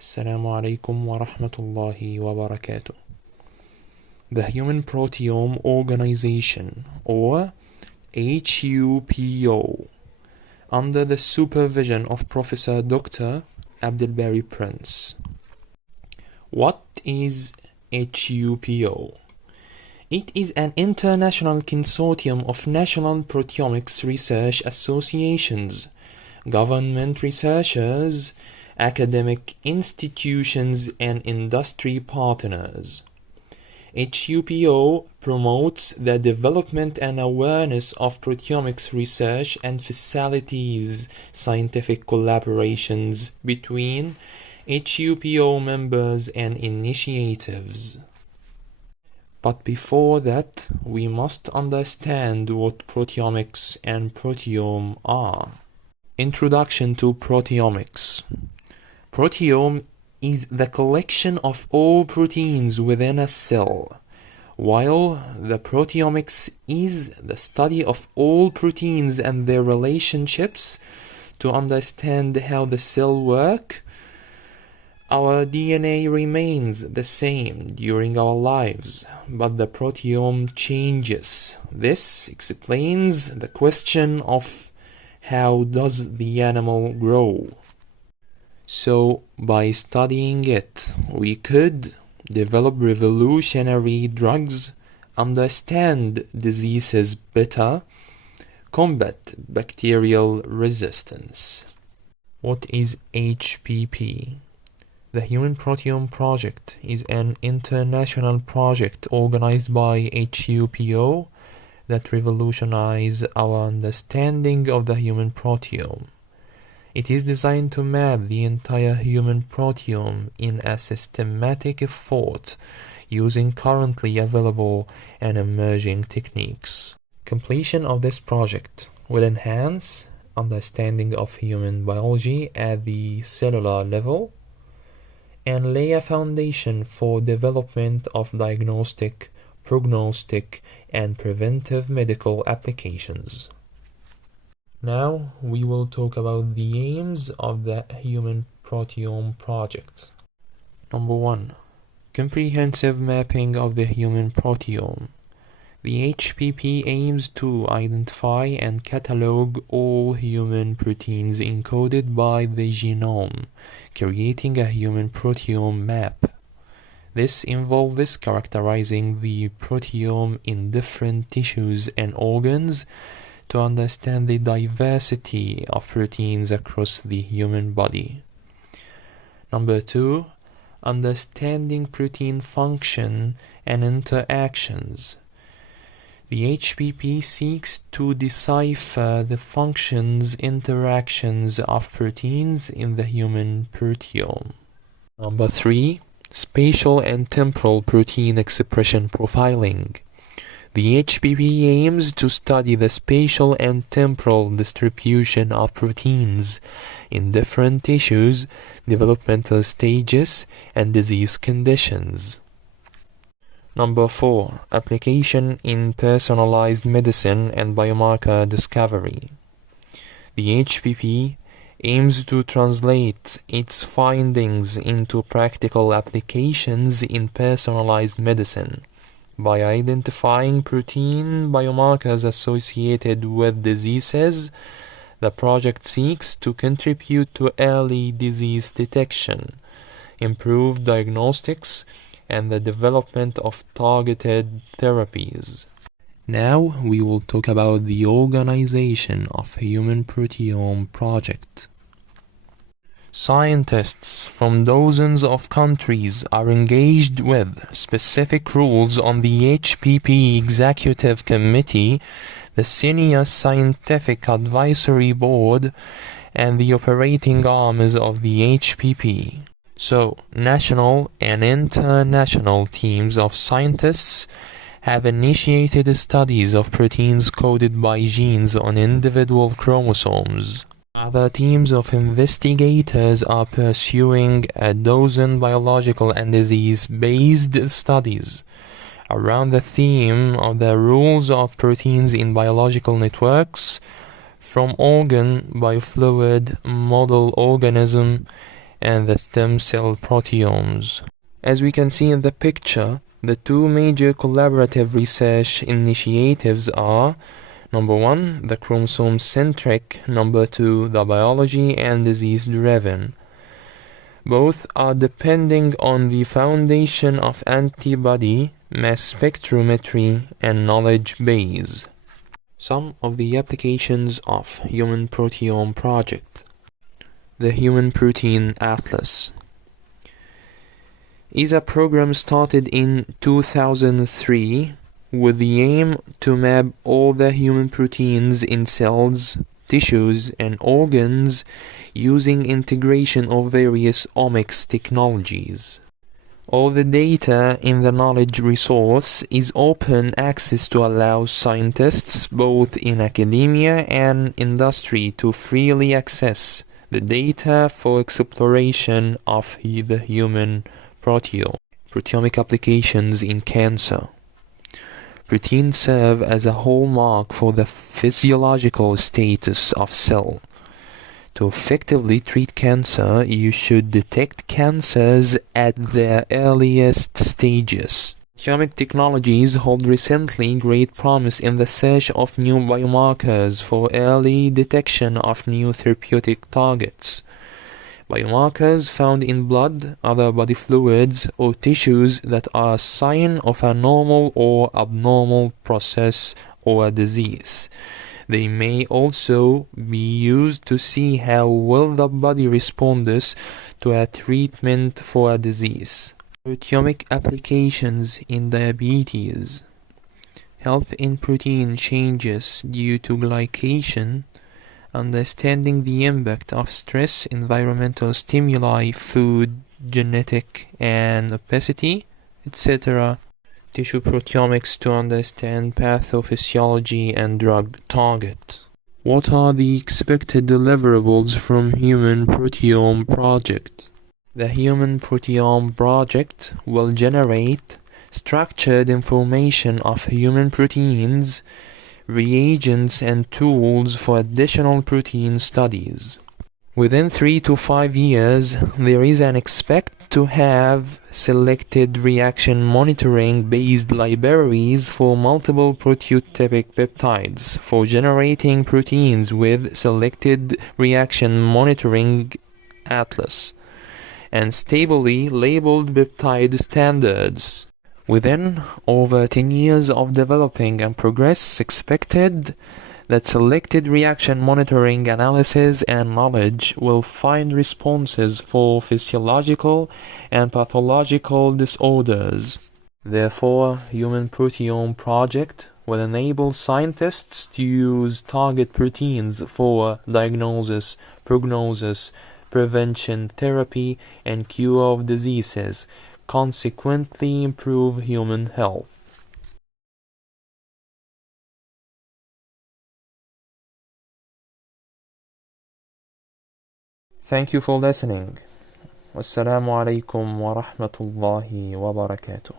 Assalamu alaikum wa rahmatullahi wa barakatuh. The Human Proteome Organization, or HUPO, under the supervision of Professor Dr. Abdelbari Prince. What is HUPO? It is an international consortium of national proteomics research associations, government researchers, academic institutions, and industry partners. HUPO promotes the development and awareness of proteomics research and facilitates scientific collaborations between HUPO members and initiatives. But before that, we must understand what proteomics and proteome are. Introduction to proteomics. Proteome is the collection of all proteins within a cell, while the proteomics is the study of all proteins and their relationships to understand how the cell works. Our DNA remains the same during our lives, but the proteome changes. This explains the question of how does the animal grow? So, by studying it, we could develop revolutionary drugs, understand diseases better, combat bacterial resistance. What is HPP? The Human Proteome Project is an international project organized by HUPO that revolutionizes our understanding of the human proteome. It is designed to map the entire human proteome in a systematic effort using currently available and emerging techniques. Completion of this project will enhance understanding of human biology at the cellular level and lay a foundation for development of diagnostic, prognostic, and preventive medical applications. Now we will talk about the aims of the Human Proteome Project. Number 1. Comprehensive mapping of the human proteome. The HPP aims to identify and catalog all human proteins encoded by the genome, creating a human proteome map. This involves characterizing the proteome in different tissues and organs to understand the diversity of proteins across the human body. Number 2. Understanding protein function and interactions. The HPP seeks to decipher the functions interactions of proteins in the human proteome. Number 3. Spatial and temporal protein expression profiling. The HPP aims to study the spatial and temporal distribution of proteins in different tissues, developmental stages, and disease conditions. Number 4. Application in personalized medicine and biomarker discovery. The HPP aims to translate its findings into practical applications in personalized medicine. By identifying protein biomarkers associated with diseases, the project seeks to contribute to early disease detection, improve diagnostics, and the development of targeted therapies. Now we will talk about the organization of Human Proteome Project. Scientists from dozens of countries are engaged with specific roles on the HPP Executive Committee, the Senior Scientific Advisory Board, and the operating arms of the HPP. So, national and international teams of scientists have initiated studies of proteins coded by genes on individual chromosomes. Other teams of investigators are pursuing a dozen biological and disease-based studies around the theme of the roles of proteins in biological networks, from organ, biofluid, model organism, and the stem cell proteomes. As we can see in the picture, the two major collaborative research initiatives are: number 1, the chromosome-centric; number 2, the biology and disease-driven. Both are depending on the foundation of antibody, mass spectrometry, and knowledge base. Some of the applications of Human Proteome Project. The Human Protein Atlas is a program started in 2003 with the aim to map all the human proteins in cells, tissues, and organs using integration of various omics technologies. All the data in the knowledge resource is open access to allow scientists both in academia and industry to freely access the data for exploration of the human proteome. Proteomic applications in cancer. Proteins serve as a hallmark for the physiological status of cell. To effectively treat cancer, you should detect cancers at their earliest stages. Proteomic technologies hold recently great promise in the search of new biomarkers for early detection of new therapeutic targets. Biomarkers found in blood, other body fluids, or tissues that are a sign of a normal or abnormal process or a disease. They may also be used to see how well the body responds to a treatment for a disease. Proteomic applications in diabetes. Help in protein changes due to glycation. Understanding the impact of stress, environmental stimuli, food, genetic, and obesity, etc. Tissue proteomics to understand pathophysiology and drug target. What are the expected deliverables from Human Proteome Project? The Human Proteome Project will generate structured information of human proteins, reagents, and tools for additional protein studies. Within 3 to 5 years, there is an expect to have selected reaction monitoring based libraries for multiple proteotypic peptides for generating proteins with selected reaction monitoring atlas and stably labeled peptide standards. Within over 10 years of developing and progress expected that selected reaction monitoring analysis and knowledge will find responses for physiological and pathological disorders. Therefore, Human Proteome Project will enable scientists to use target proteins for diagnosis, prognosis, prevention, therapy, and cure of diseases, consequently improve human health. Thank you for listening. Wassalamu alaikum wa rahmatullahi wa barakatuh.